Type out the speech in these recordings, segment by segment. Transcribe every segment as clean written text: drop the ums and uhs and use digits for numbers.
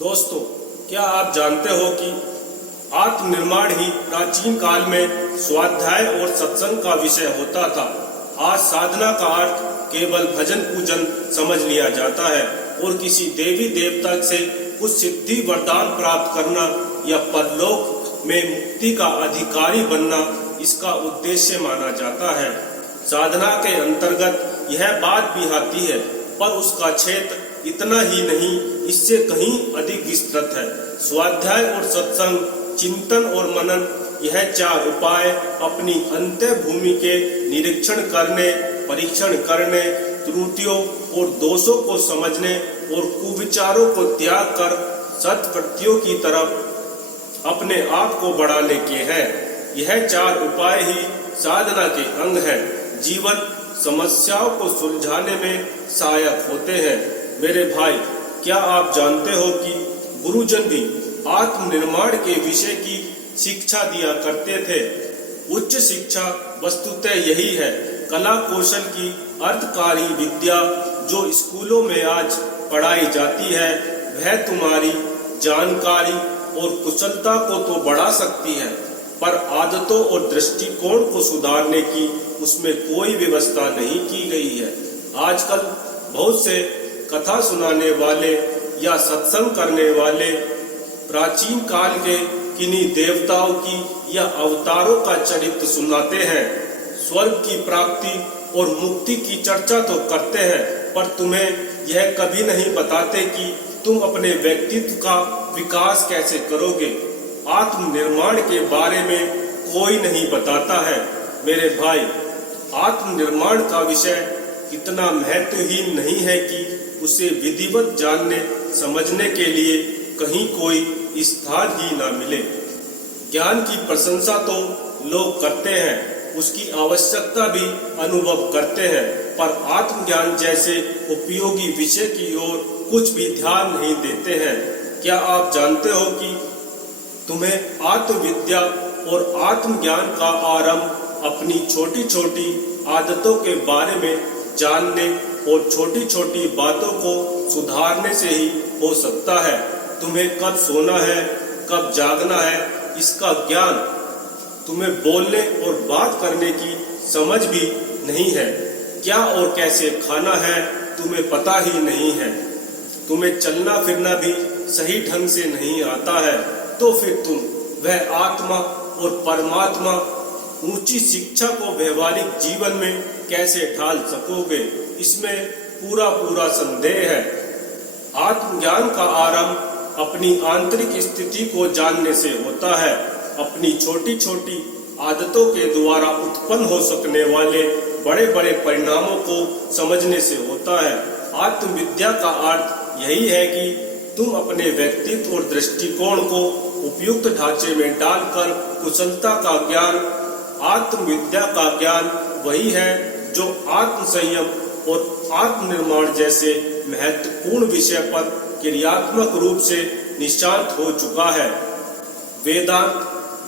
दोस्तों, क्या आप जानते हो कि आत्मनिर्माण ही प्राचीन काल में स्वाध्याय और सत्संग का विषय होता था। आज साधना का अर्थ केवल भजन पूजन समझ लिया जाता है और किसी देवी देवता से कुछ सिद्धि वरदान प्राप्त करना या परलोक में मुक्ति का अधिकारी बनना इसका उद्देश्य माना जाता है। साधना के अंतर्गत यह बात भी आती है, पर उसका क्षेत्र इतना ही नहीं, इससे कहीं अधिक विस्तृत है। स्वाध्याय और सत्संग, चिंतन और मनन, यह चार उपाय अपनी अंतः भूमि के निरीक्षण करने, परीक्षण करने, त्रुटियों और दोषों को समझने और कुविचारों को त्याग कर सत्कृत्यों की तरफ अपने आप को बढ़ाने के हैं। यह चार उपाय ही साधना के अंग हैं। जीवन समस्याओं को सुलझाने में सहायक होते हैं। मेरे भाई, क्या आप जानते हो कि गुरुजन भी आत्मनिर्माण के विषय की शिक्षा दिया करते थे। उच्च शिक्षा वस्तुतः यही है, कला कौशल की अर्थकारी विद्या जो स्कूलों में आज पढ़ाई जाती है, वह तुम्हारी जानकारी और कुशलता को तो बढ़ा सकती है, पर आदतों और दृष्टिकोण को सुधारने की उसमें कोई व्यवस्था नहीं की गई है। आजकल बहुत से कथा सुनाने वाले या सत्संग करने वाले प्राचीन काल के किन्हीं देवताओं की या अवतारों का चरित्र सुनाते हैं। स्वर्ग की प्राप्ति और मुक्ति की चर्चा तो करते हैं, पर तुम्हें यह कभी नहीं बताते कि तुम अपने व्यक्तित्व का विकास कैसे करोगे। आत्मनिर्माण के बारे में कोई नहीं बताता है। मेरे भाई, आत्मनिर्माण का विषय इतना महत्वहीन नहीं है कि उसे विधिवत जानने समझने के लिए कहीं कोई स्थान ही ना मिले। ज्ञान की प्रशंसा तो लोग करते हैं, उसकी आवश्यकता भी अनुभव करते हैं, पर आत्मज्ञान जैसे उपयोगी विषय की ओर कुछ भी ध्यान नहीं देते हैं। क्या आप जानते हो कि तुम्हें आत्मविद्या और आत्मज्ञान का आरंभ अपनी छोटी छोटी आदतों के बारे में जानने और छोटी छोटी बातों को सुधारने से ही हो सकता है। तुम्हें कब सोना है, कब जागना है, इसका ज्ञान तुम्हें बोलने और बात करने की समझ भी नहीं है। क्या और कैसे खाना है तुम्हें पता ही नहीं है। तुम्हें चलना फिरना भी सही ढंग से नहीं आता है, तो फिर तुम वह आत्मा और परमात्मा ऊंची शिक्षा को व्यवहारिक जीवन में कैसे ढाल सकोगे, इसमें पूरा संदेह है। आत्मज्ञान का आरंभ अपनी आंतरिक स्थिति को जानने से होता है। अपनी छोटी छोटी आदतों के द्वारा उत्पन्न हो सकने वाले बड़े बड़े परिणामों को समझने से होता है। आत्मविद्या का अर्थ यही है कि तुम अपने व्यक्तित्व और दृष्टिकोण को उपयुक्त ढांचे में डालकर कुशलता का ज्ञान, आत्मविद्या का ज्ञान वही है जो आत्म संयम और आत्मनिर्माण जैसे महत्वपूर्ण विषय पर क्रियात्मक रूप से निष्णात हो चुका है। वेदांत,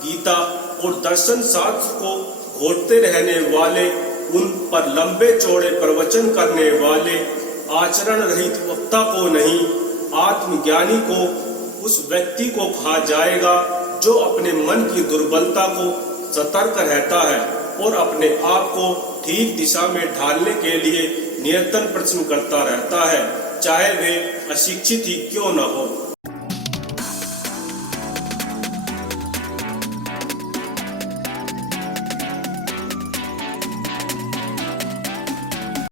गीता और दर्शन शास्त्र को घोटते रहने वाले, उन पर लंबे चौड़े प्रवचन करने वाले आचरण रहित वक्ता को नहीं, आत्मज्ञानी को, उस व्यक्ति को कहा जाएगा जो अपने मन की दुर्बलता को सतर्क रहता है और अपने आप को ठीक दिशा में ढालने के लिए निरंतर प्रश्न करता रहता है, चाहे वे अशिक्षित ही क्यों न हो।